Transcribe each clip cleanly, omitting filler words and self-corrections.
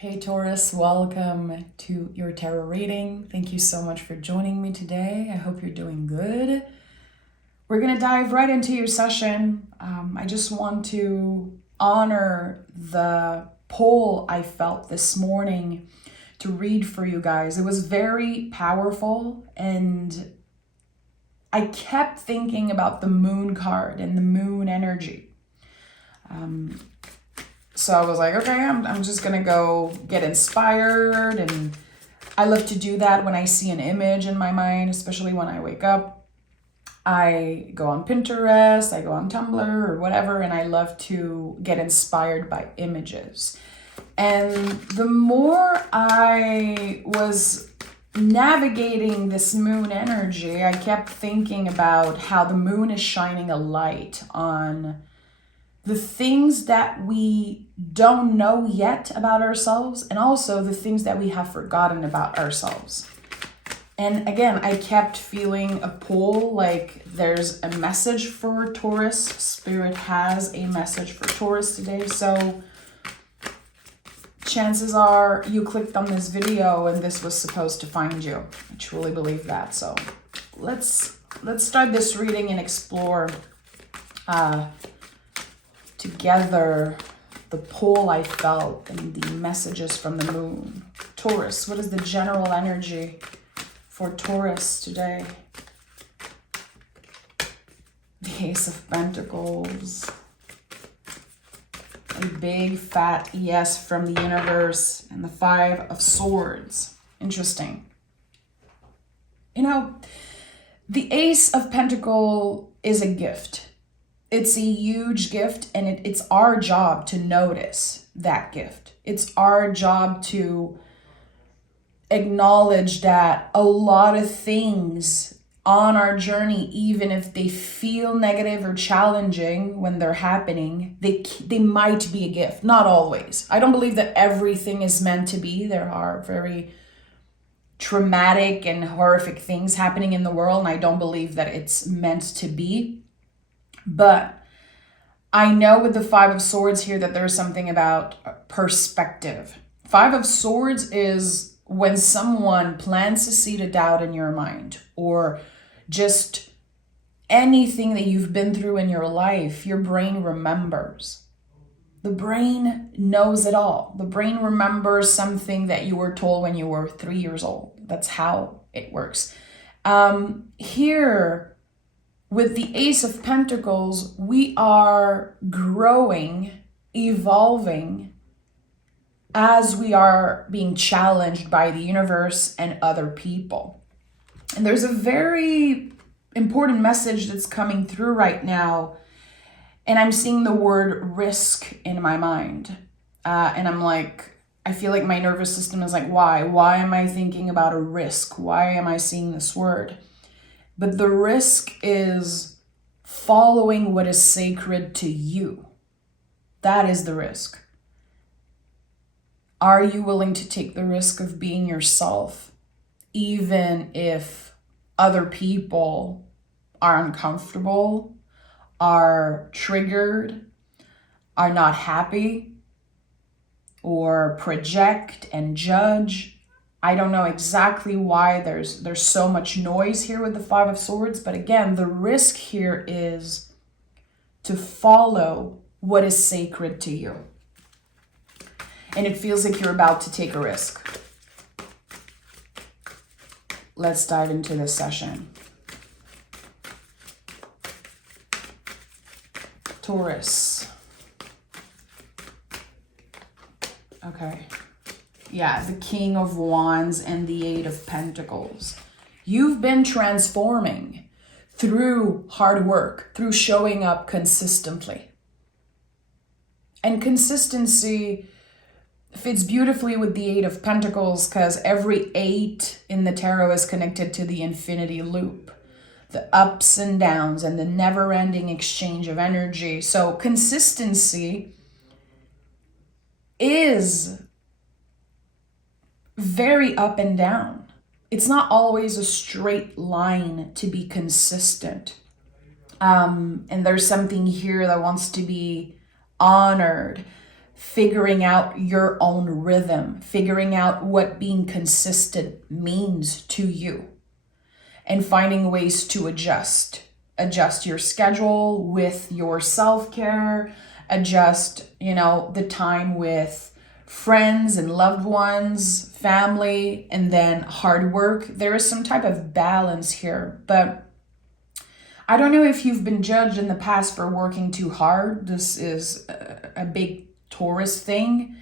Hey Taurus, welcome to your tarot reading. Thank you so much for joining me today. I hope you're doing good. We're going to dive right into your session. I just want to honor the poll I felt this morning to read for you guys. It was very powerful, and I kept thinking about the moon card and the moon energy. So I was like, okay, I'm just gonna go get inspired. And I love to do that when I see an image in my mind, especially when I wake up. I go on Pinterest, I go on Tumblr or whatever, and I love to get inspired by images. And the more I was navigating this moon energy, I kept thinking about how the moon is shining a light on the things that we don't know yet about ourselves, and also the things that we have forgotten about ourselves. And again, I kept feeling a pull, like there's a message for Taurus. Spirit has a message for Taurus today. So chances are you clicked on this video and this was supposed to find you. I truly believe that. So let's start this reading and explore together the pull I felt and the messages from the moon. Taurus, what is the general energy for Taurus today? The Ace of Pentacles. A big fat yes from the universe. And the Five of Swords. Interesting. You know, the Ace of Pentacles is a gift. It's a huge gift, and it's our job to notice that gift. It's our job to acknowledge that a lot of things on our journey, even if they feel negative or challenging when they're happening, they might be a gift. Not always. I don't believe that everything is meant to be. There are very traumatic and horrific things happening in the world, and I don't believe that it's meant to be. But I know with the Five of Swords here that there's something about perspective. Five of Swords is when someone plants a seed of doubt in your mind, or just anything that you've been through in your life, your brain remembers. The brain knows it all. The brain remembers something that you were told when you were 3 years old. That's how it works. Here, with the Ace of Pentacles, we are growing, evolving, as we are being challenged by the universe and other people. And there's a very important message that's coming through right now, and I'm seeing the word risk in my mind. And I'm like, I feel like my nervous system is like, why? Why am I thinking about a risk? Why am I seeing this word? But the risk is following what is sacred to you. That is the risk. Are you willing to take the risk of being yourself, even if other people are uncomfortable, are triggered, are not happy, or project and judge? I don't know exactly why there's so much noise here with the Five of Swords, but again, the risk here is to follow what is sacred to you. And it feels like you're about to take a risk. Let's dive into this session. Taurus. Okay. Yeah, the King of Wands and the Eight of Pentacles. You've been transforming through hard work, through showing up consistently. And consistency fits beautifully with the Eight of Pentacles because every 8 in the tarot is connected to the infinity loop, the ups and downs and the never-ending exchange of energy. So consistency is very up and down. It's not always a straight line to be consistent. And there's something here that wants to be honored. figuring out your own rhythm, figuring out what being consistent means to you, and finding ways to adjust your schedule with your self-care, adjust, the time with friends and loved ones, family, and then hard work. There is some type of balance here, but I don't know if you've been judged in the past for working too hard. This is a big Taurus thing.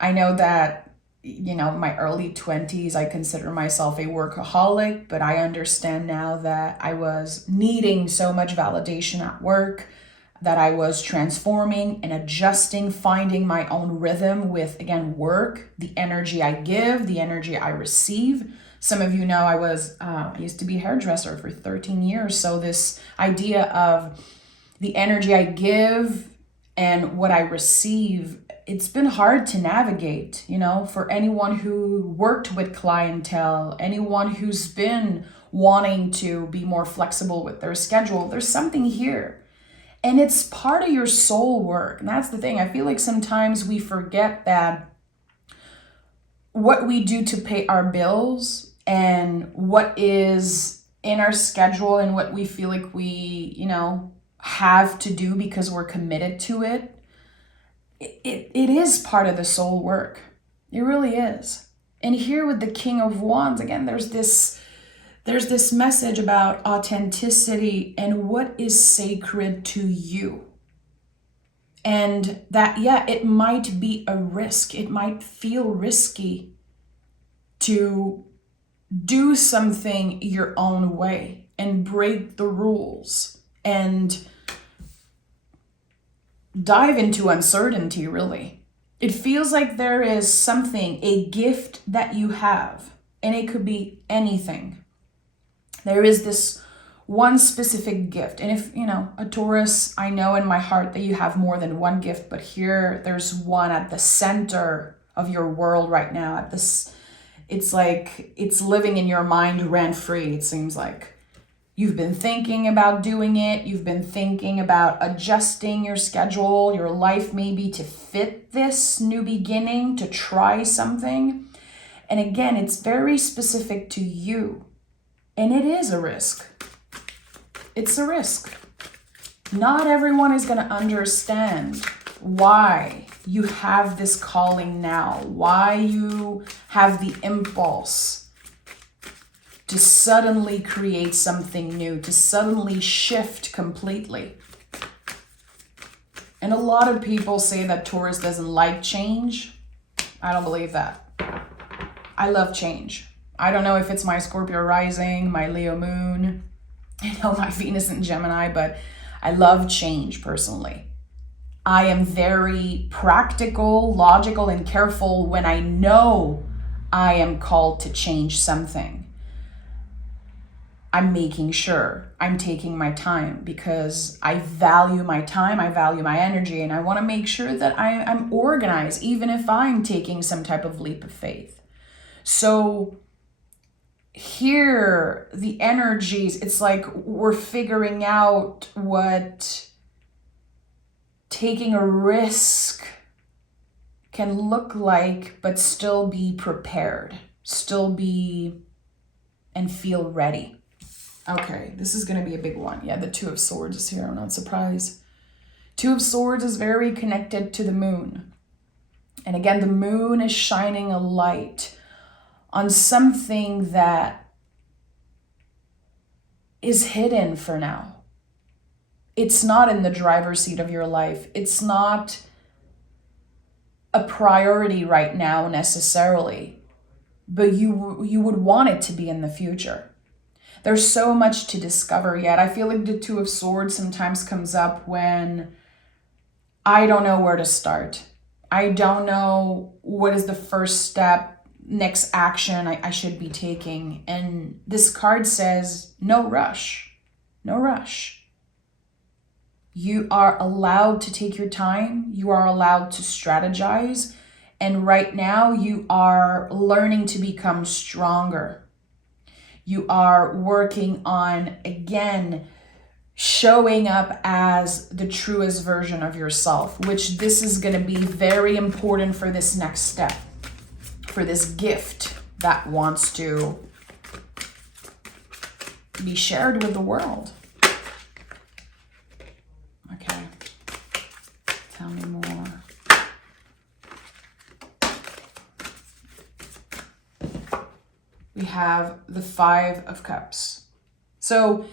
I know that, my early 20s, I consider myself a workaholic, but I understand now that I was needing so much validation at work, that I was transforming and adjusting, finding my own rhythm with, again, work, the energy I give, the energy I receive. Some of you know I used to be a hairdresser for 13 years. So this idea of the energy I give and what I receive, it's been hard to navigate, for anyone who worked with clientele, anyone who's been wanting to be more flexible with their schedule. There's something here. And it's part of your soul work. And that's the thing. I feel like sometimes we forget that what we do to pay our bills and what is in our schedule and what we feel like we, have to do because we're committed to it, it is part of the soul work. It really is. And here with the King of Wands, again, there's this message about authenticity and what is sacred to you. And that, it might be a risk. It might feel risky to do something your own way and break the rules and dive into uncertainty, really. It feels like there is something, a gift that you have, and it could be anything. There is this one specific gift. And if, a Taurus, I know in my heart that you have more than one gift, but here there's one at the center of your world right now. It's like it's living in your mind rent-free, it seems like. You've been thinking about doing it. You've been thinking about adjusting your schedule, your life maybe to fit this new beginning, to try something. And again, it's very specific to you. And it is a risk. It's a risk. Not everyone is going to understand why you have this calling now, why you have the impulse to suddenly create something new, to suddenly shift completely. And a lot of people say that Taurus doesn't like change. I don't believe that. I love change. I don't know if it's my Scorpio rising, my Leo moon, my Venus in Gemini, but I love change personally. I am very practical, logical, and careful when I know I am called to change something. I'm making sure I'm taking my time because I value my time, I value my energy, and I want to make sure that I'm organized, even if I'm taking some type of leap of faith. So here, the energies, it's like we're figuring out what taking a risk can look like, but still be prepared, still be and feel ready. Okay, this is going to be a big one. Yeah, the Two of Swords is here. I'm not surprised. Two of Swords is very connected to the moon. And again, the moon is shining a light on something that is hidden for now. It's not in the driver's seat of your life. It's not a priority right now necessarily, but you would want it to be in the future. There's so much to discover yet. I feel like the Two of Swords sometimes comes up when I don't know where to start. I don't know what is the first step, next action I should be taking. And this card says, no rush, no rush. You are allowed to take your time. You are allowed to strategize. And right now you are learning to become stronger. You are working on, again, showing up as the truest version of yourself, which this is going to be very important for this next step, for this gift that wants to be shared with the world. Okay. Tell me more. We have the 5 of Cups. So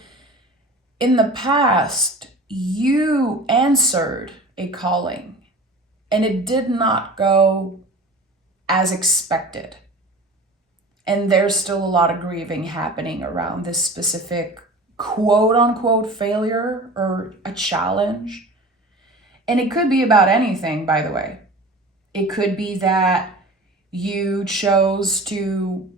in the past, you answered a calling and it did not go as expected. And there's still a lot of grieving happening around this specific quote unquote failure or a challenge. And it could be about anything, by the way. It could be that you chose to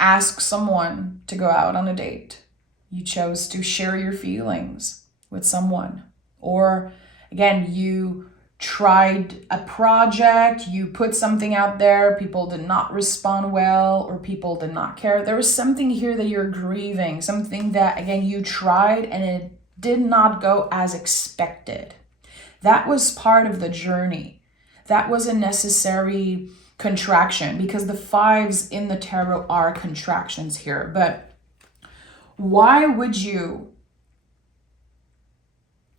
ask someone to go out on a date. You chose to share your feelings with someone. Or again, you tried a project, you put something out there, people did not respond well, or people did not care. There was something here that you're grieving, something that, again, you tried and it did not go as expected. That was part of the journey. That was a necessary contraction, because the 5s in the tarot are contractions here. But why would you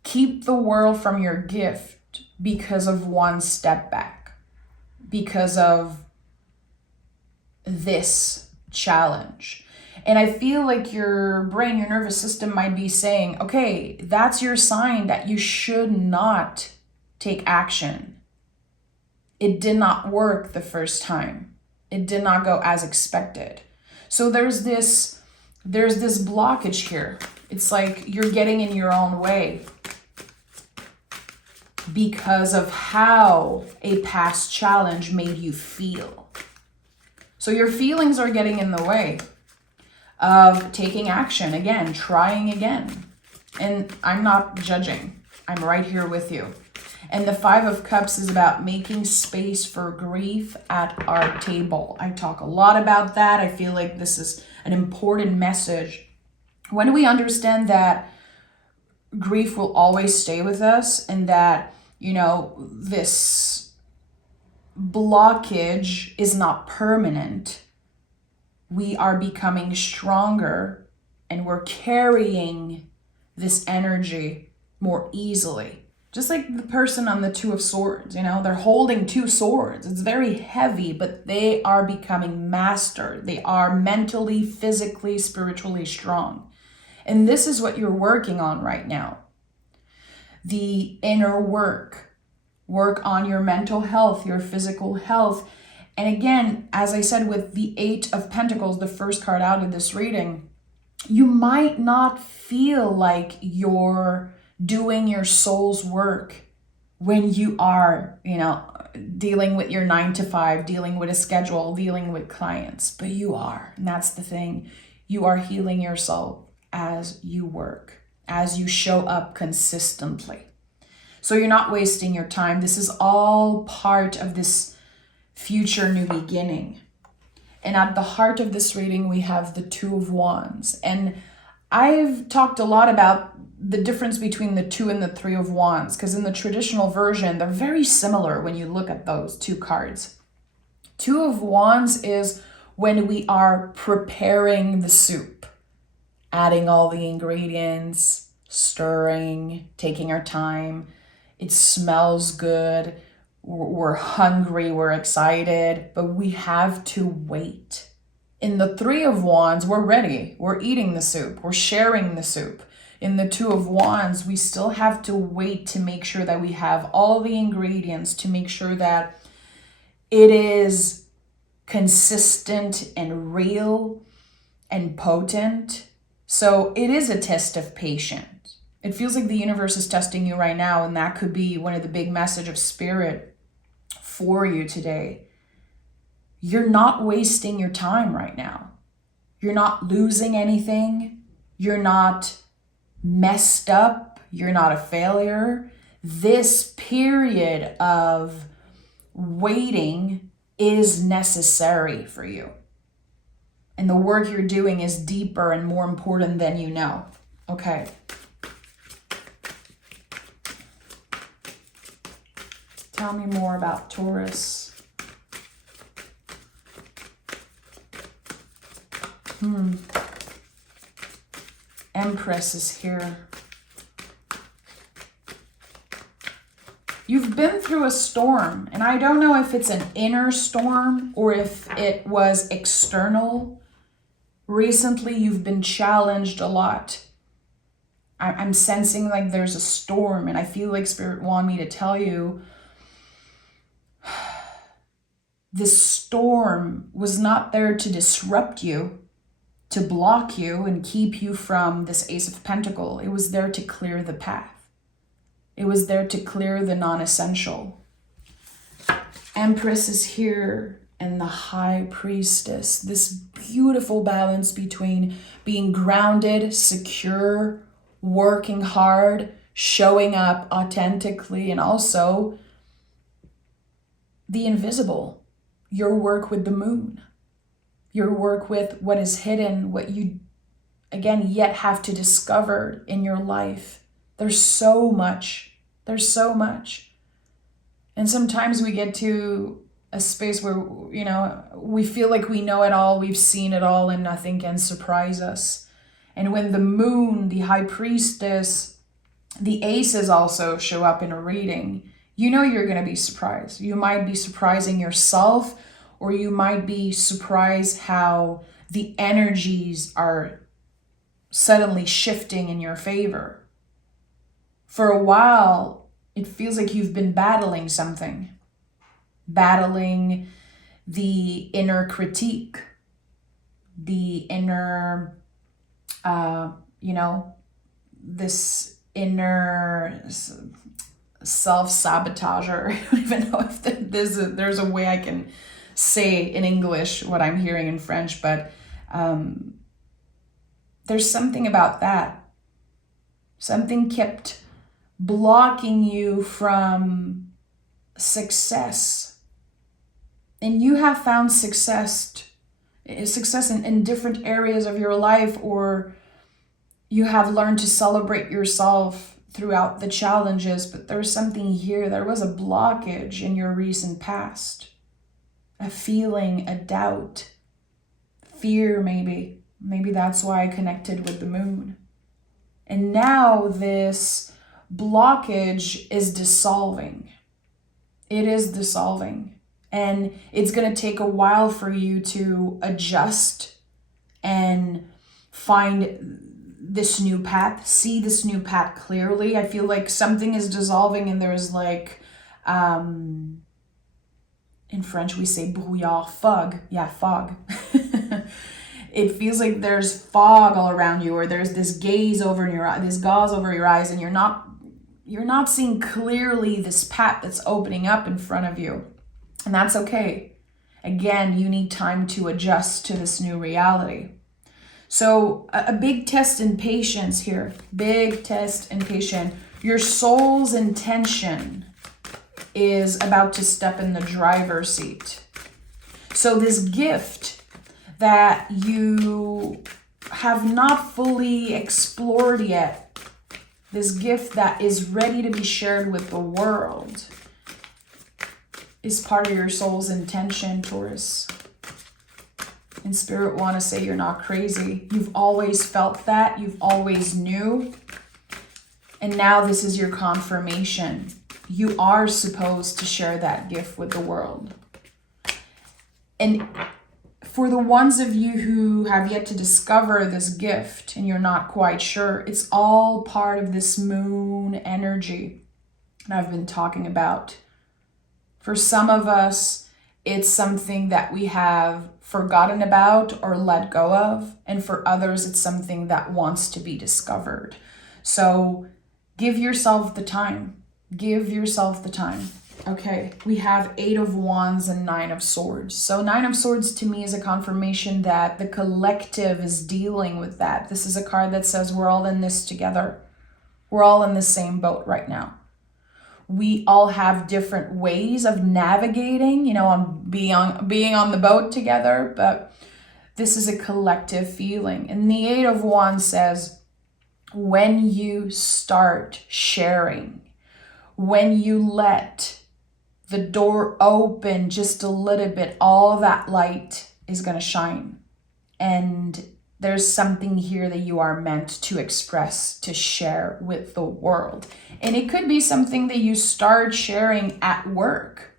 keep the world from your gift because of one step back, because of this challenge? And I feel like your brain, your nervous system might be saying, okay, that's your sign that you should not take action. It did not work the first time. It did not go as expected. So there's this blockage here. It's like you're getting in your own way because of how a past challenge made you feel. So your feelings are getting in the way of taking action again, trying again. And I'm not judging. I'm right here with you. And the 5 of Cups is about making space for grief at our table. I talk a lot about that. I feel like this is an important message. When we understand that grief will always stay with us, and that, you know, this blockage is not permanent, we are becoming stronger and we're carrying this energy more easily. Just like the person on the 2 of Swords, you know, they're holding 2 swords. It's very heavy, but they are becoming mastered. They are mentally, physically, spiritually strong. And this is what you're working on right now. The inner work on your mental health, your physical health. And again, as I said, with the 8 of Pentacles, the first card out of this reading, you might not feel like you're doing your soul's work when you are, you know, dealing with your 9 to 5, dealing with a schedule, dealing with clients, but you are. And that's the thing. You are healing your soul as you work, as you show up consistently. So you're not wasting your time. This is all part of this future new beginning. And at the heart of this reading, we have the 2 of Wands. And I've talked a lot about the difference between the 2 and the 3 of Wands, because in the traditional version, they're very similar when you look at those 2 cards. 2 of Wands is when we are preparing the soup, adding all the ingredients, stirring, taking our time. It smells good. We're hungry, we're excited, but we have to wait. In the 3 of Wands, we're ready. We're eating the soup. We're sharing the soup. In the 2 of Wands, we still have to wait to make sure that we have all the ingredients, to make sure that it is consistent and real and potent. So it is a test of patience. It feels like the universe is testing you right now, and that could be one of the big message of spirit for you today. You're not wasting your time right now. You're not losing anything. You're not messed up. You're not a failure. This period of waiting is necessary for you. And the work you're doing is deeper and more important than you know. Okay. Tell me more about Taurus. Empress is here. You've been through a storm, and I don't know if it's an inner storm or if it was external. Recently, you've been challenged a lot. I'm sensing like there's a storm, and I feel like Spirit want me to tell you this storm was not there to disrupt you, to block you and keep you from this Ace of Pentacles. It was there to clear the path. It was there to clear the non-essential. Empress is here, and the High Priestess. This beautiful balance between being grounded, secure, working hard, showing up authentically, and also the invisible. Your work with the moon. Your work with what is hidden, what you, again, yet have to discover in your life. There's so much. There's so much. And sometimes we get to a space where, you know, we feel like we know it all, we've seen it all, and nothing can surprise us. And when the moon, the High Priestess, the aces also show up in a reading, you know you're going to be surprised. You might be surprising yourself, or you might be surprised how the energies are suddenly shifting in your favor. For a while, it feels like you've been battling something. Battling the inner critique, the inner, this inner self-sabotager. I don't even know if there's a way I can say in English what I'm hearing in French, but there's something about that. Something kept blocking you from success. And you have found success in different areas of your life, or you have learned to celebrate yourself throughout the challenges, but there's something here. There was a blockage in your recent past, a feeling, a doubt, fear maybe. Maybe that's why I connected with the moon. And now this blockage is dissolving. It is dissolving. And it's going to take a while for you to adjust and find this new path, see this new path clearly. I feel like something is dissolving, and there's like, in French we say brouillard, fog. Yeah, fog. It feels like there's fog all around you, or there's this gaze over in your eye, this gauze over your eyes, and you're not seeing clearly this path that's opening up in front of you. And that's okay. Again, you need time to adjust to this new reality. So a big test in patience here. Big test in patience. Your soul's intention is about to step in the driver's seat. So this gift that you have not fully explored yet, this gift that is ready to be shared with the world, is part of your soul's intention, Taurus. And Spirit want to say you're not crazy. You've always felt that. You've always knew. And now this is your confirmation. You are supposed to share that gift with the world. And for the ones of you who have yet to discover this gift and you're not quite sure, it's all part of this moon energy that I've been talking about. For some of us, it's something that we have forgotten about or let go of. And for others, it's something that wants to be discovered. So give yourself the time. Give yourself the time. Okay, we have 8 of Wands and 9 of Swords. So 9 of Swords to me is a confirmation that the collective is dealing with that. This is a card that says we're all in this together. We're all in the same boat right now. We all have different ways of navigating, on being on the boat together, but this is a collective feeling. And the 8 of Wands says, when you start sharing, when you let the door open just a little bit, all that light is going to shine. And there's something here that you are meant to express, to share with the world. And it could be something that you start sharing at work.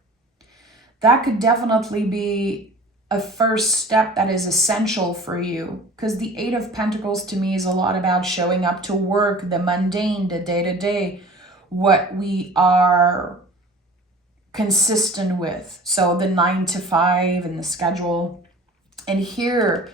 That could definitely be a first step that is essential for you, because the Eight of Pentacles to me is a lot about showing up to work, the mundane, the day-to-day, what we are consistent with. So the 9 to 5 and the schedule. And here,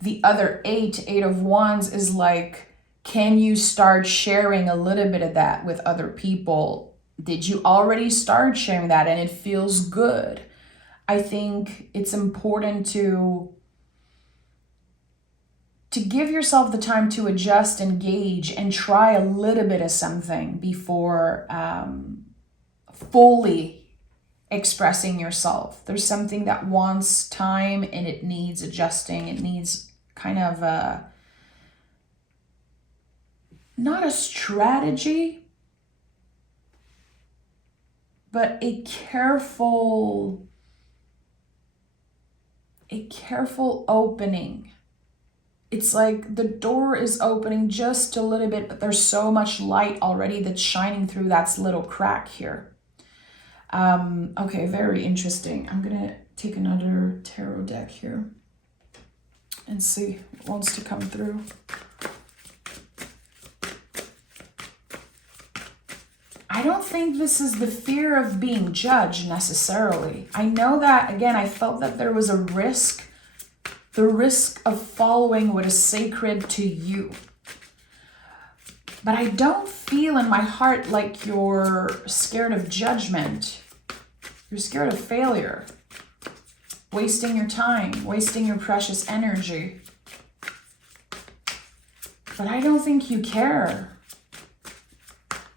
the other eight of wands, is like, can you start sharing a little bit of that with other people? Did you already start sharing that and it feels good? I think it's important to give yourself the time to adjust, engage, and try a little bit of something before fully expressing yourself. There's something that wants time and it needs adjusting. It needs kind of not a strategy, but a careful opening. It's like the door is opening just a little bit, but there's so much light already that's shining through that little crack here. Okay, very interesting. I'm gonna take another tarot deck here and see what wants to come through. I don't think this is the fear of being judged necessarily. I know that, again, I felt that there was a risk, the risk of following what is sacred to you. But I don't feel in my heart like you're scared of judgment. You're scared of failure, wasting your time, wasting your precious energy. But I don't think you care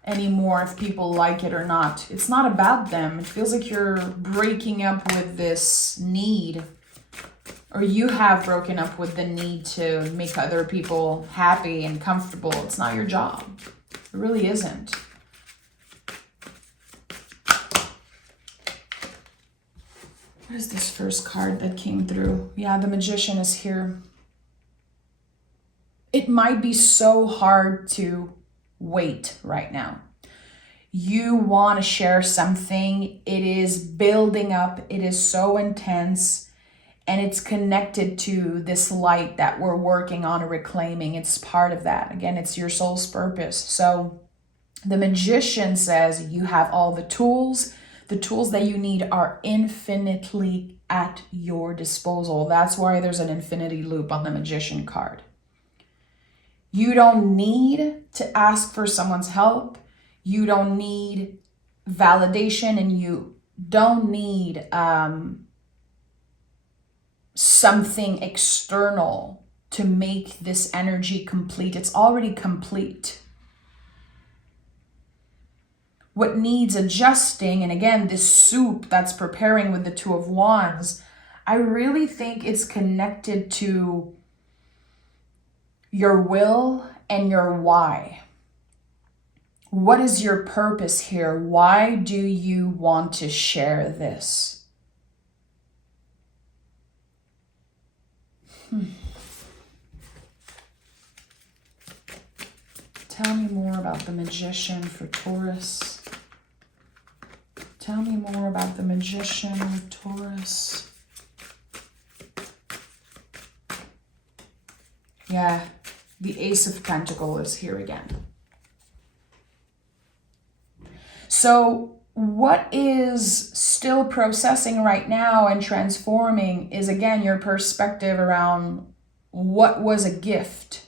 anymore if people like it or not. It's not about them. It feels like you're breaking up with this need, or you have broken up with the need to make other people happy and comfortable. It's not your job. It really isn't. What is this first card that came through? Yeah, the Magician is here. It might be so hard to wait right now. You want to share something. It is building up. It is so intense. And it's connected to this light that we're working on reclaiming. It's part of that. Again, it's your soul's purpose. So the Magician says you have all the tools. The tools that you need are infinitely at your disposal. That's why there's an infinity loop on the Magician card. You don't need to ask for someone's help. You don't need validation, and you don't need something external to make this energy complete. It's already complete. What needs adjusting, and again, this soup that's preparing with the Two of Wands, I really think it's connected to your will and your why. What is your purpose here? Why do you want to share this? Tell me more about the Magician for Taurus. Tell me more about the Magician with Taurus. Yeah, the Ace of Pentacles is here again. So what is still processing right now and transforming is, again, your perspective around what was a gift.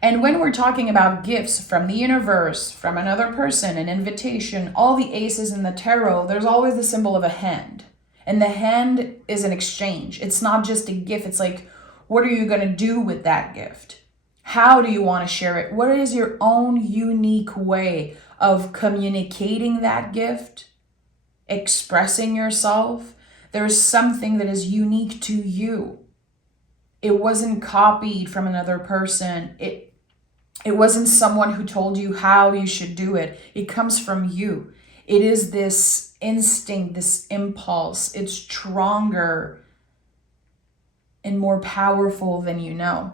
And when we're talking about gifts from the universe, from another person, an invitation, all the aces in the tarot, there's always the symbol of a hand. And the hand is an exchange. It's not just a gift. It's like, what are you going to do with that gift? How do you want to share it? What is your own unique way of communicating that gift, expressing yourself? There's something that is unique to you. It wasn't copied from another person. It wasn't someone who told you how you should do it. It comes from you. It is this instinct, this impulse. It's stronger and more powerful than you know.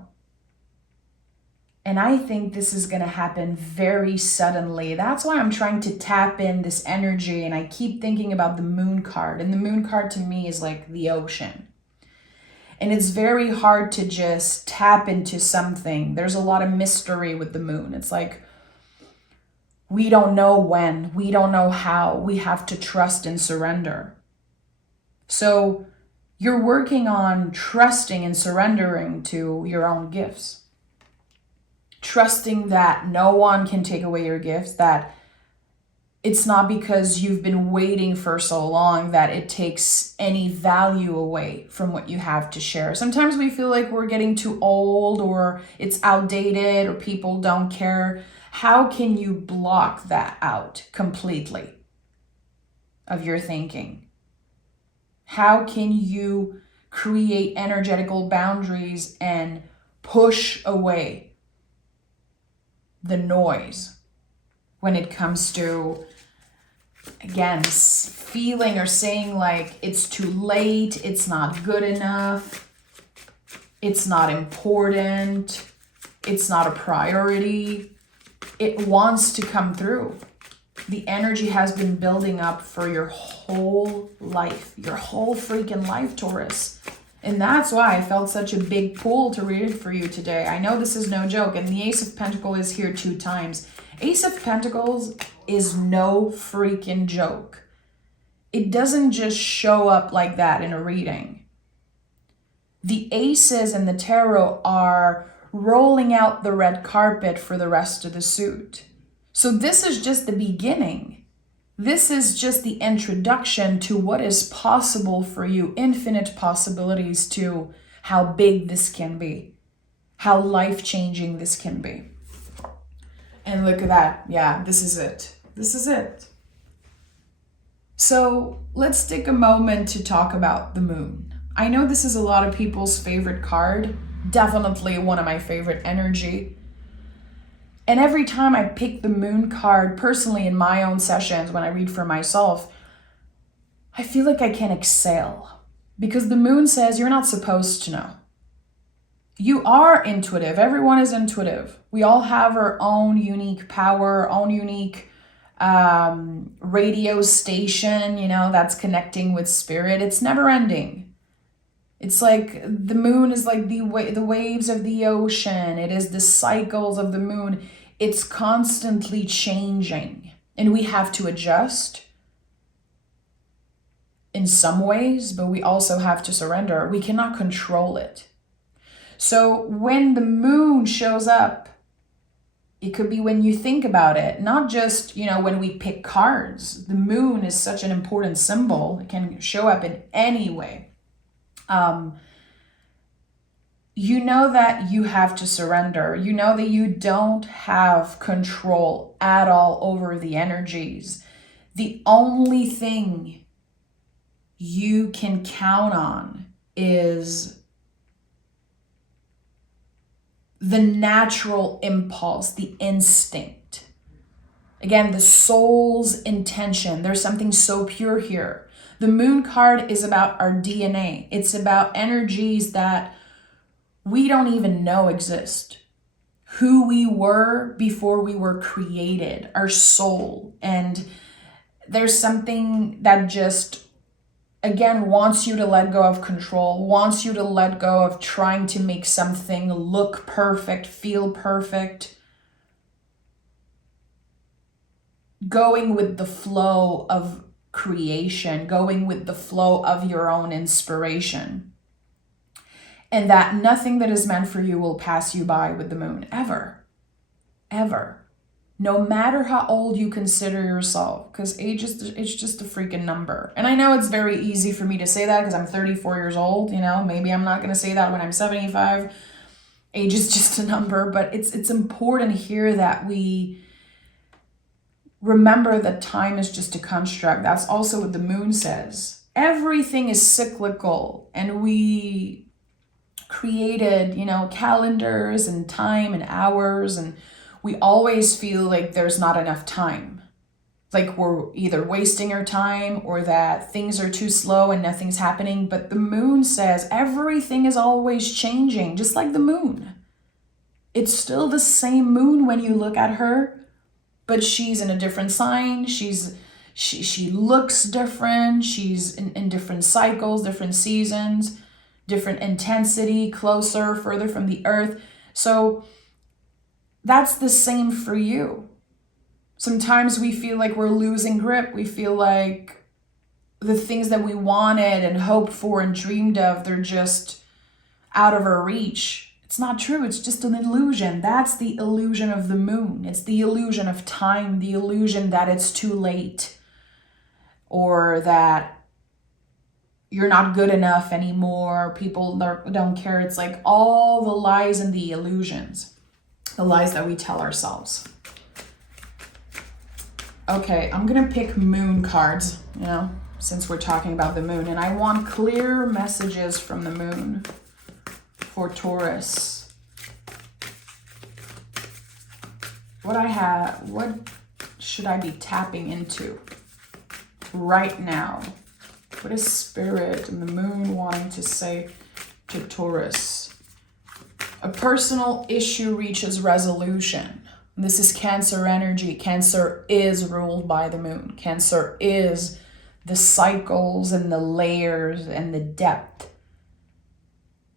And I think this is going to happen very suddenly. That's why I'm trying to tap in this energy. And I keep thinking about the moon card. And the moon card to me is like the ocean. And it's very hard to just tap into something. There's a lot of mystery with the moon. It's like, we don't know when, we don't know how. We have to trust and surrender. So you're working on trusting and surrendering to your own gifts. Trusting that no one can take away your gifts, that it's not because you've been waiting for so long that it takes any value away from what you have to share. Sometimes we feel like we're getting too old or it's outdated or people don't care. How can you block that out completely of your thinking? How can you create energetical boundaries and push away the noise when it comes to, again, feeling or saying like it's too late, it's not good enough, it's not important, it's not a priority? It wants to come through. The energy has been building up for your whole life, your whole freaking life, Taurus. And that's why I felt such a big pull to read it for you today. I know this is no joke, and the Ace of Pentacles is here 2 times. Ace of Pentacles is no freaking joke. It doesn't just show up like that in a reading. The aces in the tarot are rolling out the red carpet for the rest of the suit. So this is just the beginning. This is just the introduction to what is possible for you, infinite possibilities to how big this can be, how life-changing this can be. And look at that. Yeah, this is it. This is it. So let's take a moment to talk about the moon. I know this is a lot of people's favorite card, definitely one of my favorite energy. And every time I pick the moon card, personally in my own sessions, when I read for myself, I feel like I can exhale. Because the moon says you're not supposed to know. You are intuitive. Everyone is intuitive. We all have our own unique power, our own unique radio station, that's connecting with spirit. It's never ending. It's like the moon is like the waves of the ocean. It is the cycles of the moon. It's constantly changing, and we have to adjust in some ways, but we also have to surrender. We cannot control it. So when the moon shows up, it could be when you think about it, not just, when we pick cards. The moon is such an important symbol. It can show up in any way. You know that you have to surrender. You know that you don't have control at all over the energies. The only thing you can count on is the natural impulse, the instinct. Again, the soul's intention. There's something so pure here. The moon card is about our DNA. It's about energies that we don't even know exist. Who we were before we were created, our soul. And there's something that just, again, wants you to let go of control, wants you to let go of trying to make something look perfect, feel perfect. Going with the flow of creation, going with the flow of your own inspiration. And that nothing that is meant for you will pass you by with the moon, ever, ever. No matter how old you consider yourself, because age is it's just a freaking number. And I know it's very easy for me to say that because I'm 34 years old, maybe I'm not going to say that when I'm 75. Age is just a number, but it's important here that we remember that time is just a construct. That's also what the moon says. Everything is cyclical, and we created, calendars and time and hours, and we always feel like there's not enough time. like we're either wasting our time or that things are too slow and nothing's happening. But the moon says everything is always changing, just like the moon. It's still the same moon when you look at her, but she's in a different sign. She looks different. She's in different cycles, different seasons, different intensity, closer, further from the earth. So that's the same for you. Sometimes we feel like we're losing grip. We feel like the things that we wanted and hoped for and dreamed of, they're just out of our reach. It's not true. It's just an illusion. That's the illusion of the moon. It's the illusion of time, the illusion that it's too late, or that you're not good enough anymore. People don't care. It's like all the lies and the illusions, the lies that we tell ourselves. Okay, I'm gonna pick moon cards, since we're talking about the moon, and I want clear messages from the moon for Taurus. What should I be tapping into right now? What is Spirit and the moon wanting to say to Taurus? A personal issue reaches resolution. This is Cancer energy. Cancer is ruled by the moon. Cancer is the cycles and the layers and the depth.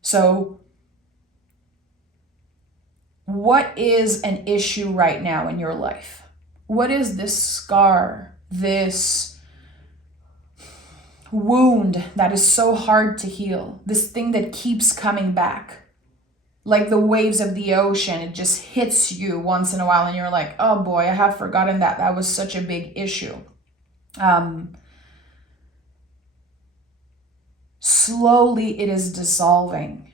So what is an issue right now in your life? What is this scar, this wound that is so hard to heal? This thing that keeps coming back? Like the waves of the ocean, it just hits you once in a while and you're like, oh boy, I have forgotten that. That was such a big issue. Slowly it is dissolving.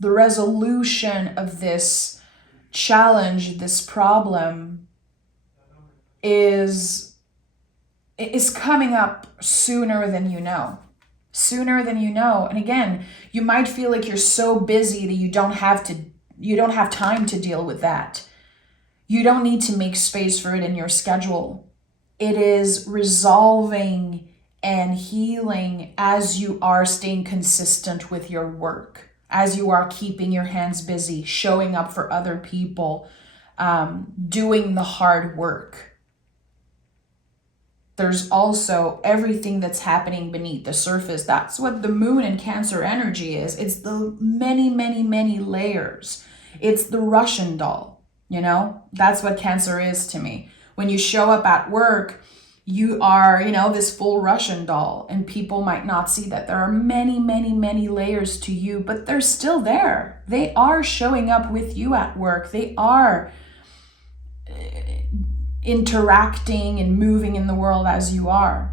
The resolution of this challenge, this problem is coming up sooner than you know. Sooner than you know. And again, you might feel like you're so busy that you don't have time to deal with that. You don't need to make space for it in your schedule. It is resolving and healing as you are staying consistent with your work, as you are keeping your hands busy, showing up for other people, doing the hard work. There's also everything that's happening beneath the surface. That's what the moon and Cancer energy is. It's the many, many, many layers. It's the Russian doll, That's what Cancer is to me. When you show up at work, you are, this full Russian doll, and people might not see that. There are many, many, many layers to you, but they're still there. They are showing up with you at work. They are interacting and moving in the world as you are.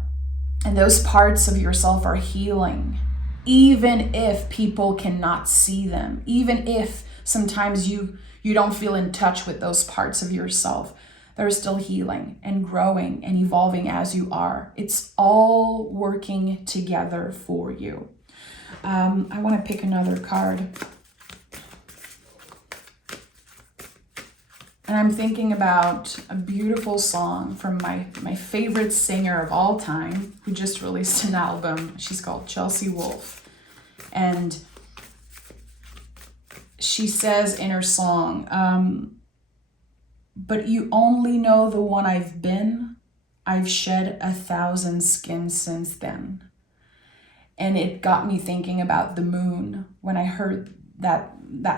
And those parts of yourself are healing, even if people cannot see them, even if sometimes you don't feel in touch with those parts of yourself. They're still healing and growing and evolving as you are. It's all working together for you. I want to pick another card. And I'm thinking about a beautiful song from my favorite singer of all time, who just released an album. She's called Chelsea Wolfe. And she says in her song, but you only know the one I've been. I've shed 1,000 skins since then. And it got me thinking about the moon. When I heard that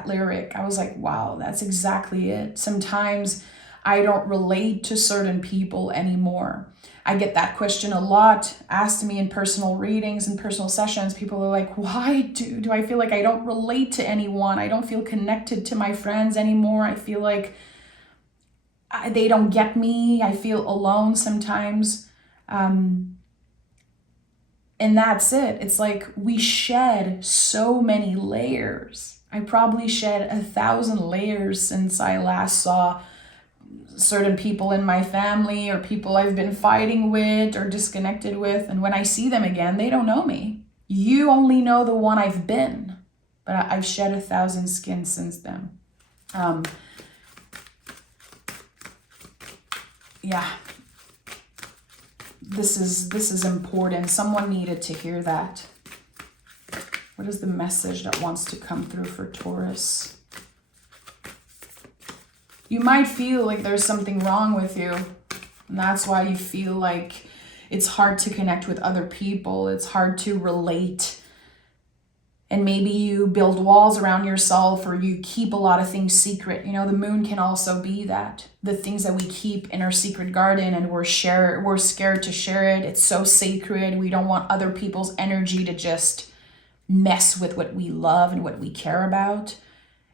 lyric, I was like, wow, that's exactly it. Sometimes I don't relate to certain people anymore. I get that question a lot asked to me in personal readings and personal sessions. People are like, why do I feel like I don't relate to anyone? I don't feel connected to my friends anymore. I feel like they don't get me. I feel alone sometimes. And that's it. It's like we shed so many layers. I probably shed 1,000 layers since I last saw certain people in my family or people I've been fighting with or disconnected with. And when I see them again, they don't know me. You only know the one I've been, but I've shed 1,000 skins since then. yeah, this is important. Someone needed to hear that. What is the message that wants to come through for Taurus? You might feel like there's something wrong with you, and that's why you feel like it's hard to connect with other people. It's hard to relate. And maybe you build walls around yourself, or you keep a lot of things secret. You know, the moon can also be that. The things that we keep in our secret garden, and we're scared to share it. It's so sacred. We don't want other people's energy to just mess with what we love and what we care about.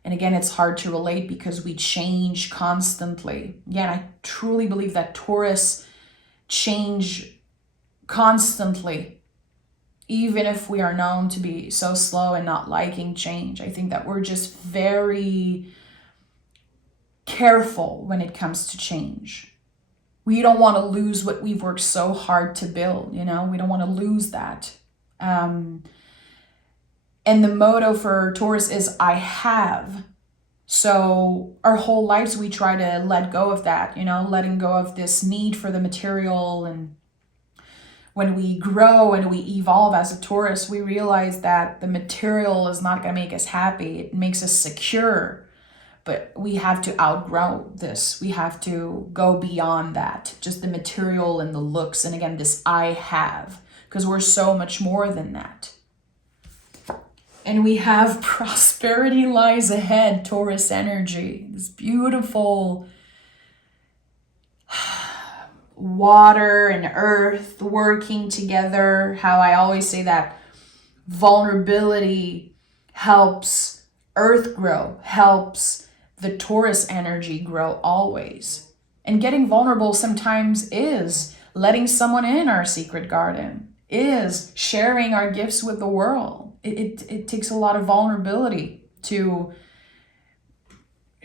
And again, it's hard to relate because we change constantly. Again, I truly believe that Taurus change constantly. Even if we are known to be so slow and not liking change, I think that we're just very careful when it comes to change. We don't want to lose what we've worked so hard to build, you know? We don't want to lose that. And the motto for Taurus is, I have. So our whole lives, we try to let go of that, you know, letting go of this need for the material. And when we grow and we evolve as a Taurus, we realize that the material is not going to make us happy. It makes us secure, but we have to outgrow this. We have to go beyond that, just the material and the looks. And again, this I have, because we're so much more than that. And we have prosperity lies ahead, Taurus energy, this beautiful water and earth working together. How I always say that vulnerability helps earth grow, helps the Taurus energy grow always. And getting vulnerable sometimes is letting someone in our secret garden, is sharing our gifts with the world. It takes a lot of vulnerability to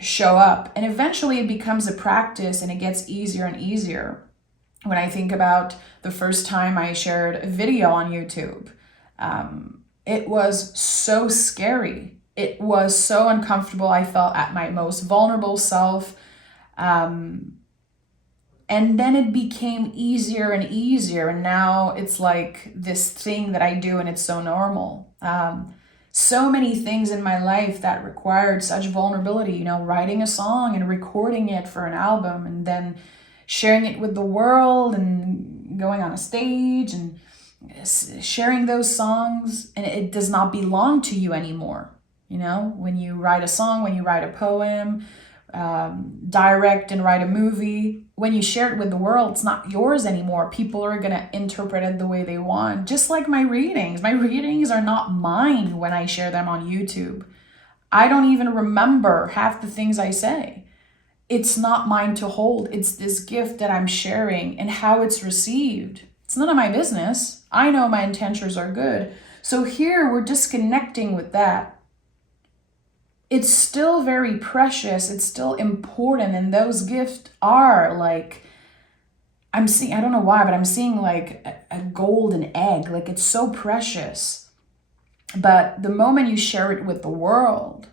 show up. And eventually it becomes a practice, and it gets easier and easier. When I think about the first time I shared a video on YouTube, it was so scary. It was so uncomfortable. I felt at my most vulnerable self. And then it became easier and easier. And now it's like this thing that I do, and it's so normal. So many things in my life that required such vulnerability, you know, writing a song and recording it for an album, and then sharing it with the world, and going on a stage and sharing those songs. And it does not belong to you anymore. You know, when you write a song, when you write a poem, direct and write a movie, when you share it with the world, it's not yours anymore. People are going to interpret it the way they want. Just like my readings are not mine when I share them on YouTube. I don't even remember half the things I say. It's not mine to hold. It's this gift that I'm sharing, and how it's received, it's none of my business. I know my intentions are good. So here we're disconnecting with that. It's still very precious. It's still important. And those gifts are like, I don't know why, but I'm seeing like a golden egg. Like, it's so precious. But the moment you share it with the world,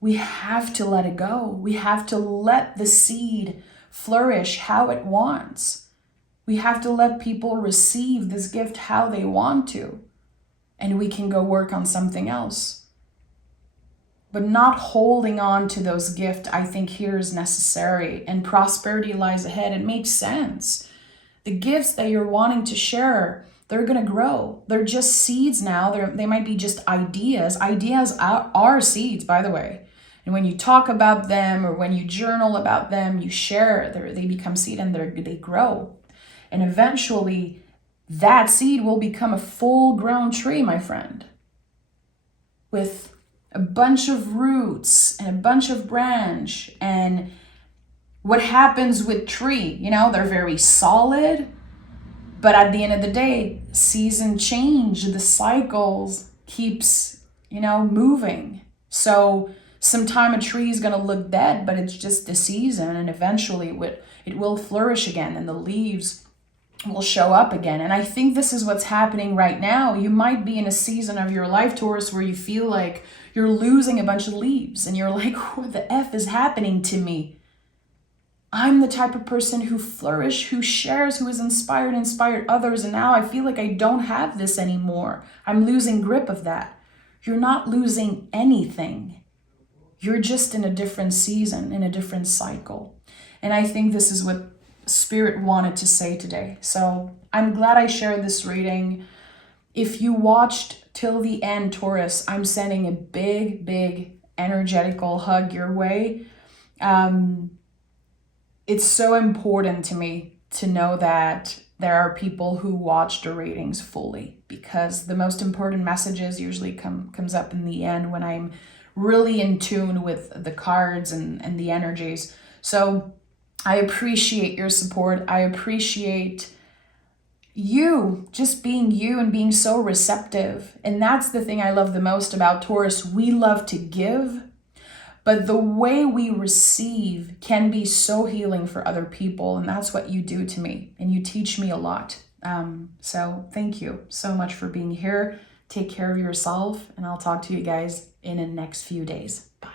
we have to let it go. We have to let the seed flourish how it wants. We have to let people receive this gift how they want to. And we can go work on something else. But not holding on to those gifts, I think here is necessary. And prosperity lies ahead. It makes sense. The gifts that you're wanting to share, they're going to grow. They're just seeds now. They might be just ideas. Ideas are seeds, by the way. And when you talk about them, or when you journal about them, you share, they become seed, and they grow. And eventually that seed will become a full-grown tree, my friend, with a bunch of roots and a bunch of branch. And what happens with tree, you know, they're very solid, but at the end of the day, season change, the cycles keeps, you know, moving. So sometime a tree is going to look dead, but it's just the season, and eventually it will flourish again, and the leaves will show up again. And I think this is what's happening right now. You might be in a season of your life, Taurus, where you feel like you're losing a bunch of leaves, and you're like, what the F is happening to me? I'm the type of person who flourish, who shares, who is inspired others. And now I feel like I don't have this anymore. I'm losing grip of that. You're not losing anything. You're just in a different season, in a different cycle. And I think this is what Spirit wanted to say today. So I'm glad I shared this reading. If you watched till the end, Taurus, I'm sending a big, big energetical hug your way. It's so important to me to know that there are people who watch the readings fully, because the most important messages usually comes up in the end when I'm really in tune with the cards and the energies. So I appreciate your support. I appreciate you just being you and being so receptive. And that's the thing I love the most about Taurus. We love to give, but the way we receive can be so healing for other people. And that's what you do to me. And you teach me a lot. So thank you so much for being here. Take care of yourself. And I'll talk to you guys in the next few days. Bye.